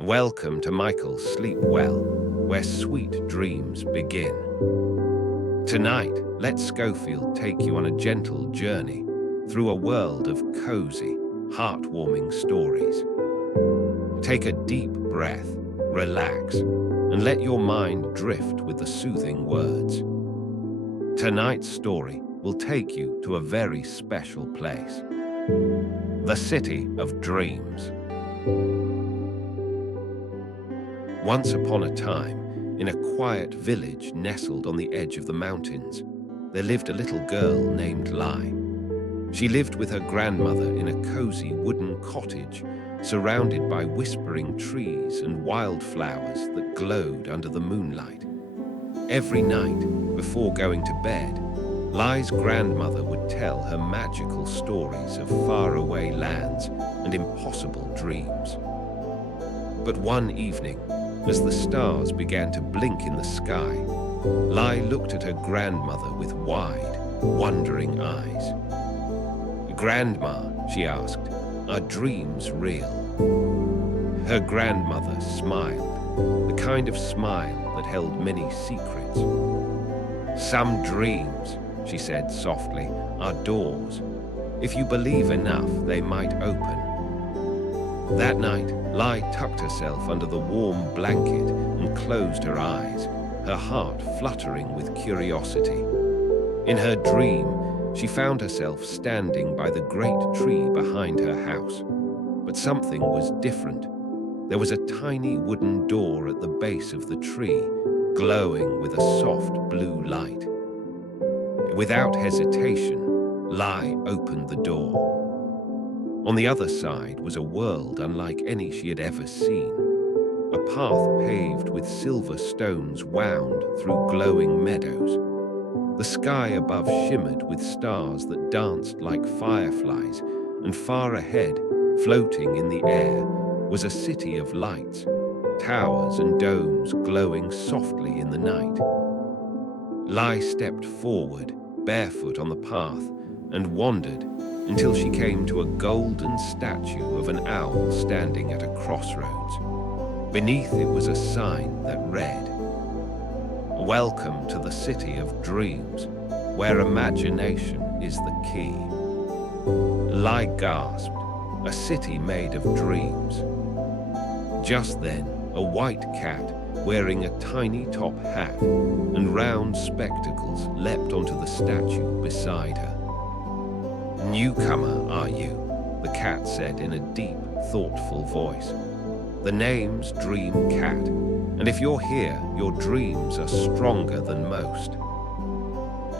Welcome to Michael's Sleep Well, where sweet dreams begin. Tonight, let Schofield take you on a gentle journey through a world of cozy, heartwarming stories. Take a deep breath, relax, and let your mind drift with the soothing words. Tonight's story will take you to a very special place, the City of Dreams. Once upon a time, in a quiet village nestled on the edge of the mountains, there lived a little girl named Lai. She lived with her grandmother in a cozy wooden cottage, surrounded by whispering trees and wildflowers that glowed under the moonlight. Every night, before going to bed, Lai's grandmother would tell her magical stories of faraway lands and impossible dreams. But one evening, as the stars began to blink in the sky, Lai looked at her grandmother with wide, wondering eyes. "Grandma," she asked, "are dreams real?" Her grandmother smiled, the kind of smile that held many secrets. "Some dreams," she said softly, "are doors. If you believe enough, they might open." That night, Lai tucked herself under the warm blanket and closed her eyes, her heart fluttering with curiosity. In her dream, she found herself standing by the great tree behind her house. But something was different. There was a tiny wooden door at the base of the tree, glowing with a soft blue light. Without hesitation, Lai opened the door. On the other side was a world unlike any she had ever seen. A path paved with silver stones wound through glowing meadows. The sky above shimmered with stars that danced like fireflies, and far ahead, floating in the air, was a city of lights, towers and domes glowing softly in the night. Lai stepped forward, barefoot on the path, and wandered until she came to a golden statue of an owl standing at a crossroads. Beneath it was a sign that read, "Welcome to the City of Dreams, where imagination is the key." Lai gasped, "A city made of dreams." Just then, a white cat, wearing a tiny top hat and round spectacles, leapt onto the statue beside her. "Newcomer, are you?" the cat said in a deep, thoughtful voice. "The name's Dream Cat, and if you're here, your dreams are stronger than most."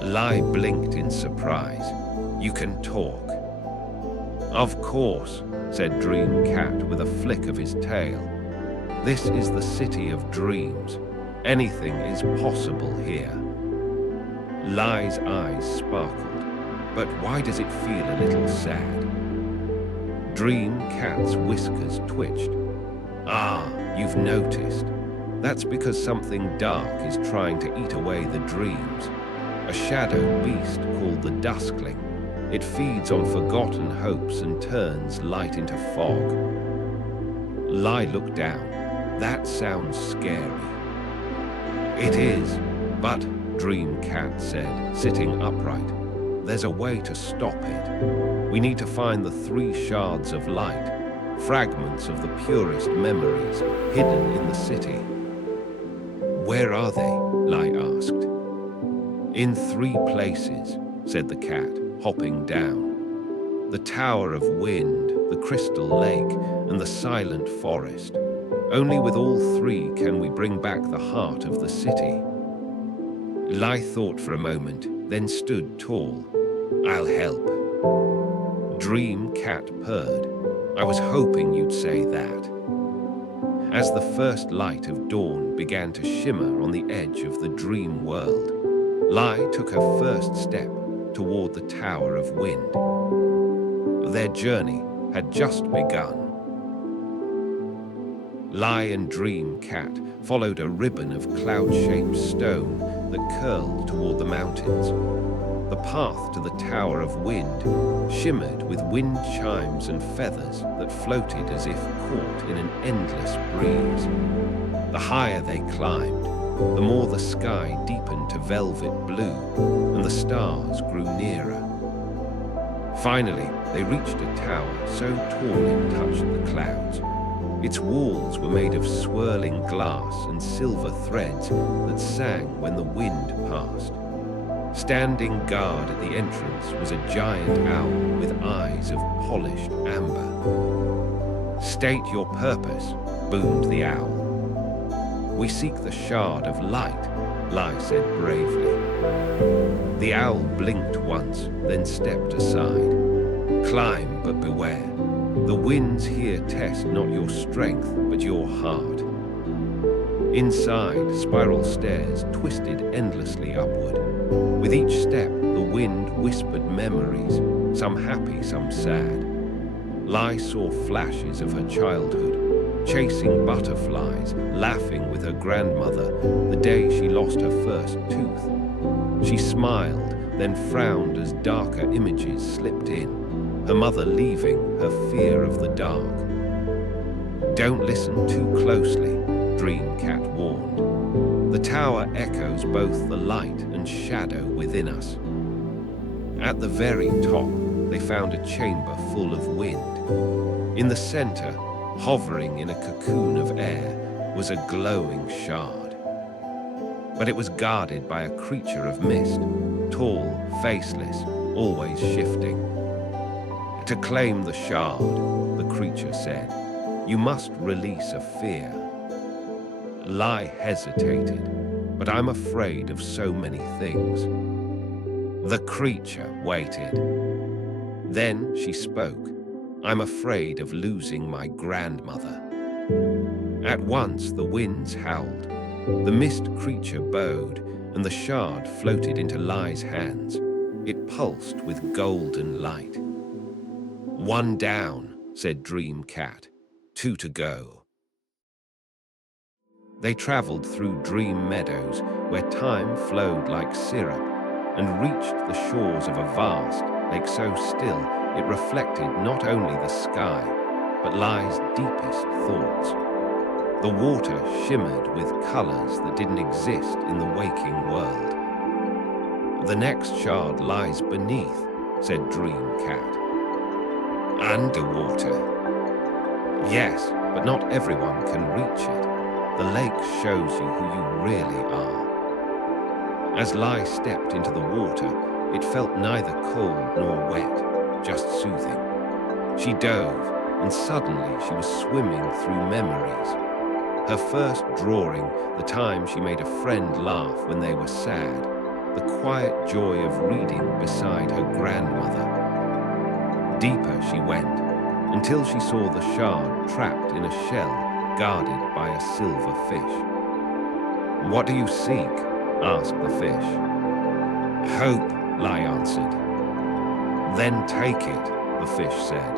Lai blinked in surprise. "You can talk." "Of course," said Dream Cat with a flick of his tail. "This is the City of Dreams. Anything is possible here." Lai's eyes sparkled. "But why does it feel a little sad?" Dream Cat's whiskers twitched. "Ah, you've noticed. That's because something dark is trying to eat away the dreams. A shadow beast called the Duskling. It feeds on forgotten hopes and turns light into fog." Lai looked down. "That sounds scary." "It is, but," Dream Cat said, sitting upright, "there's a way to stop it. We need to find the 3 shards of light, fragments of the purest memories hidden in the city." "Where are they?" Lai asked. "In 3 places," said the cat, hopping down. "The Tower of Wind, the Crystal Lake, and the Silent Forest. Only with all 3 can we bring back the heart of the city." Lai thought for a moment, then stood tall. "I'll help." Dream Cat purred. "I was hoping you'd say that." As the first light of dawn began to shimmer on the edge of the dream world, Lai took her first step toward the Tower of Wind. Their journey had just begun. Lai and Dream Cat followed a ribbon of cloud-shaped stone that curled toward the mountains. The path to the Tower of Wind shimmered with wind chimes and feathers that floated as if caught in an endless breeze. The higher they climbed, the more the sky deepened to velvet blue and the stars grew nearer. Finally, they reached a tower so tall it touched the clouds. Its walls were made of swirling glass and silver threads that sang when the wind passed. Standing guard at the entrance was a giant owl with eyes of polished amber. "State your purpose," boomed the owl. "We seek the shard of light," Lai said bravely. The owl blinked once, then stepped aside. "Climb, but beware. The winds here test not your strength, but your heart." Inside, spiral stairs twisted endlessly upward. With each step, the wind whispered memories, some happy, some sad. Lai saw flashes of her childhood, chasing butterflies, laughing with her grandmother the day she lost her first tooth. She smiled, then frowned as darker images slipped in, her mother leaving, her fear of the dark. "Don't listen too closely," Dreamcat warned. "The tower echoes both the light and shadow within us." At the very top, they found a chamber full of wind. In the center, hovering in a cocoon of air, was a glowing shard. But it was guarded by a creature of mist, tall, faceless, always shifting. "To claim the shard," the creature said, "you must release a fear." Lai hesitated, "But I'm afraid of so many things." The creature waited. Then she spoke. "I'm afraid of losing my grandmother." At once the winds howled. The mist creature bowed, and the shard floated into Lai's hands. It pulsed with golden light. "One down," said Dreamcat. "Two to go." They traveled through dream meadows where time flowed like syrup and reached the shores of a vast lake so still it reflected not only the sky, but Lai's deepest thoughts. The water shimmered with colors that didn't exist in the waking world. "The next shard lies beneath," said Dreamcat. "Underwater." "Yes, but not everyone can reach it. The lake shows you who you really are." As Lai stepped into the water, it felt neither cold nor wet, just soothing. She dove, and suddenly she was swimming through memories. Her first drawing, the time she made a friend laugh when they were sad, the quiet joy of reading beside her grandmother. Deeper she went, until she saw the shard trapped in a shell guarded by a silver fish. "What do you seek?" asked the fish. "Hope," Lai answered. "Then take it," the fish said,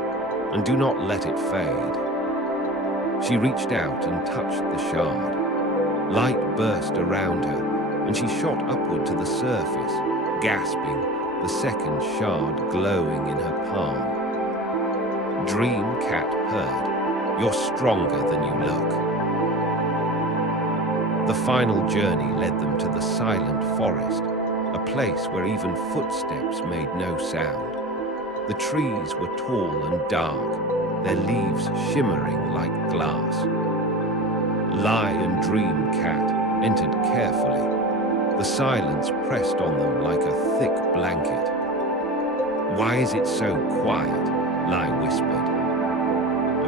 "and do not let it fade." She reached out and touched the shard. Light burst around her, and she shot upward to the surface, gasping, the second shard glowing in her palm. Dreamcat purred. "You're stronger than you look." The final journey led them to the silent forest, a place where even footsteps made no sound. The trees were tall and dark, their leaves shimmering like glass. Lai and Dreamcat entered carefully. The silence pressed on them like a thick blanket. "Why is it so quiet?" Lai whispered.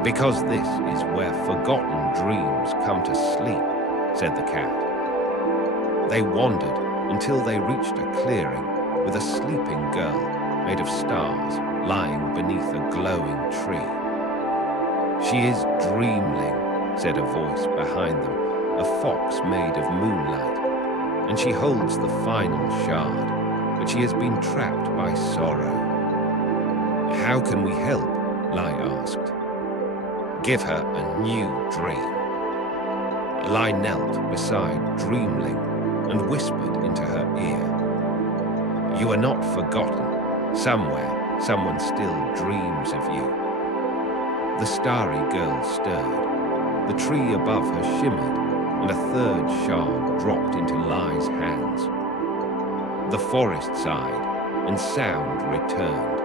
"Because this is where forgotten dreams come to sleep," said the cat. They wandered until they reached a clearing with a sleeping girl made of stars lying beneath a glowing tree. "She is Dreamling," said a voice behind them, a fox made of moonlight, "and she holds the final shard, but she has been trapped by sorrow." "How can we help?" Lai asked. "Give her a new dream." Lai knelt beside Dreamling and whispered into her ear. You are not forgotten. Somewhere, someone still dreams of you. The starry girl stirred. The tree above her shimmered, and a third shard dropped into Lai's hands. The forest sighed, and sound returned.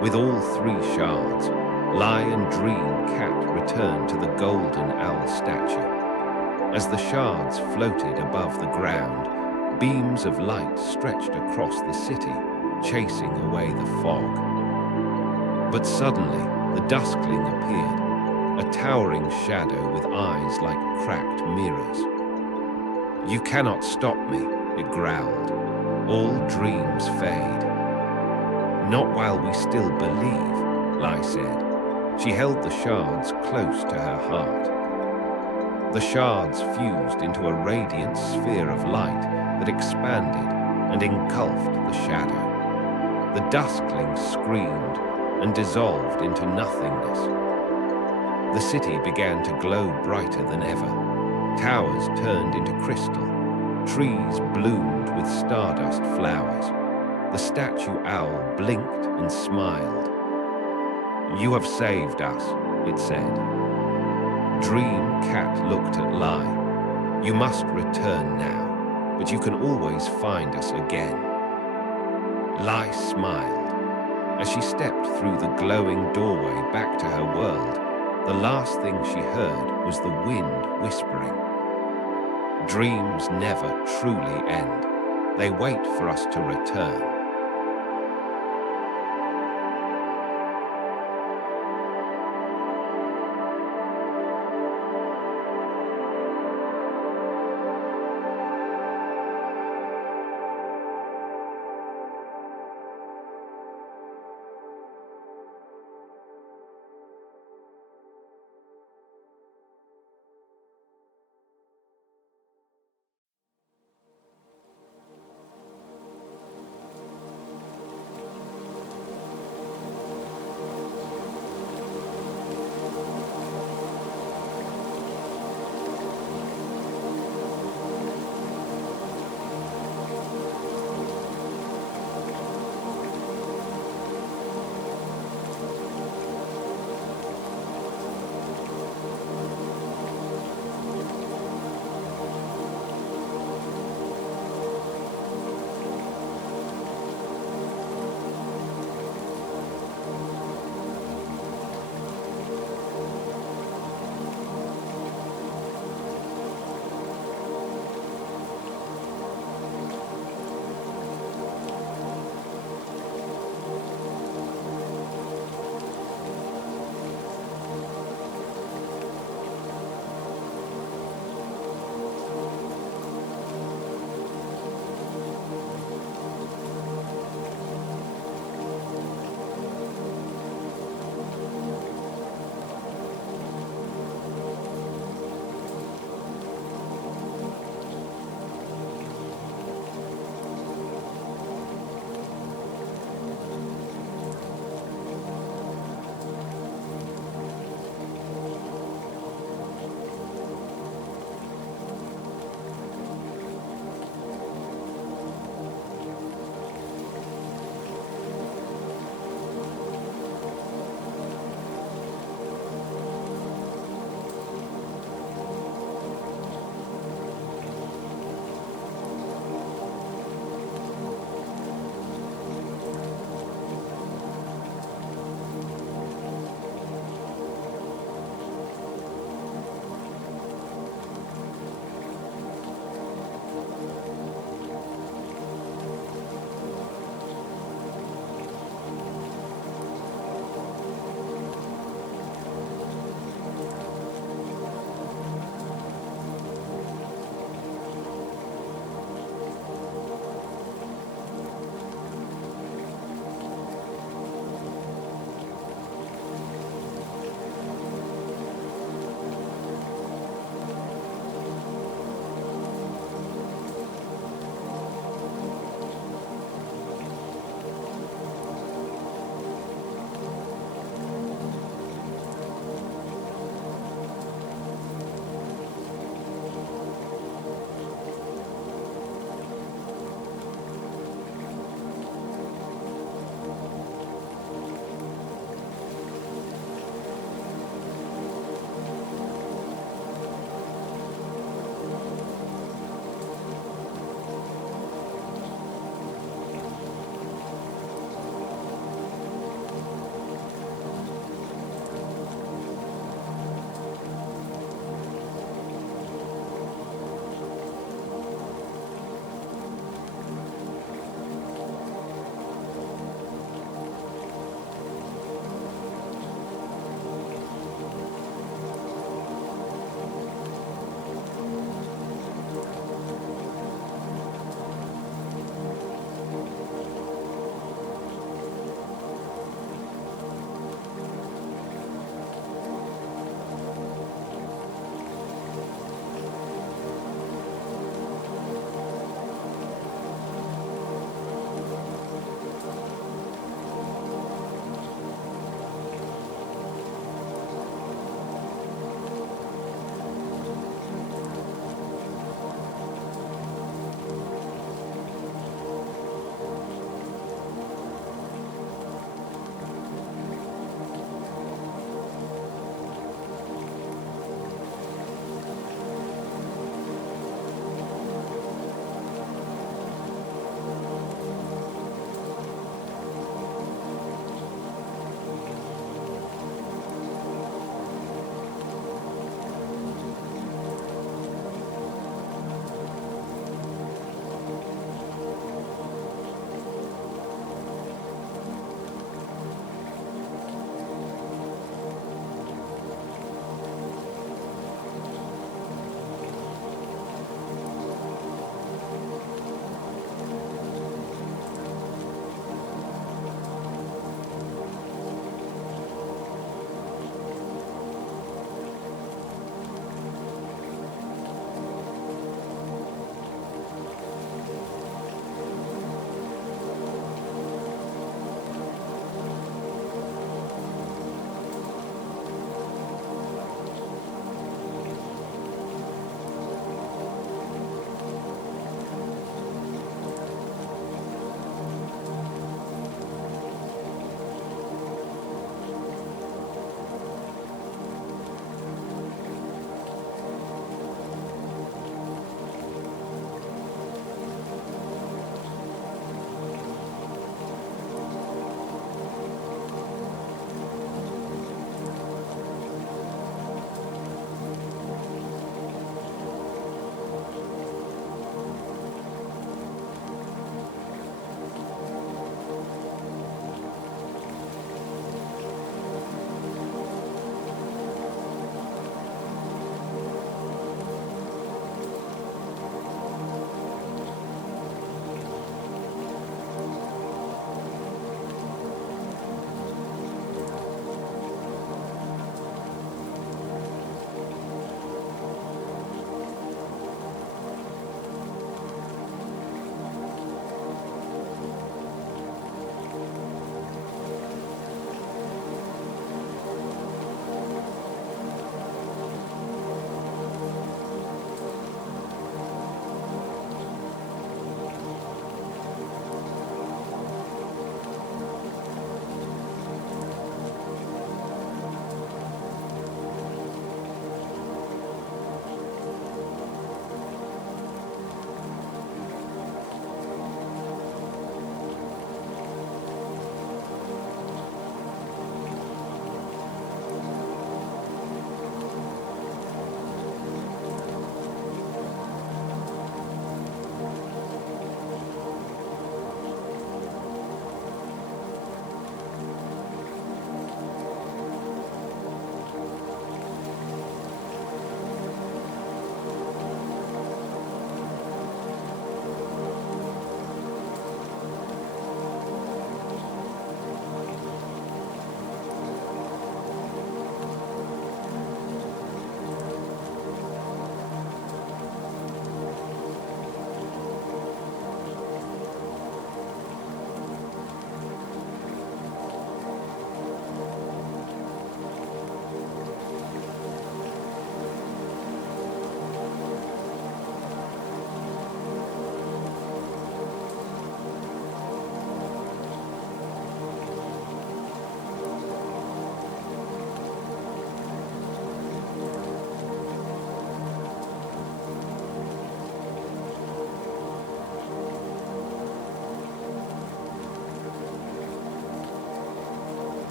With all three shards, Lai and Dream Cat returned to the golden owl statue. As the shards floated above the ground, beams of light stretched across the city, chasing away the fog. But suddenly, the duskling appeared, a towering shadow with eyes like cracked mirrors. You cannot stop me, it growled. All dreams fade. Not while we still believe, Lai said. She held the shards close to her heart. The shards fused into a radiant sphere of light that expanded and engulfed the shadow. The duskling screamed and dissolved into nothingness. The city began to glow brighter than ever. Towers turned into crystal. Trees bloomed with stardust flowers. The statue owl blinked and smiled. You have saved us, it said. Dream Cat looked at Lai. You must return now, but you can always find us again. Lai smiled. As she stepped through the glowing doorway back to her world, the last thing she heard was the wind whispering. Dreams never truly end. They wait for us to return.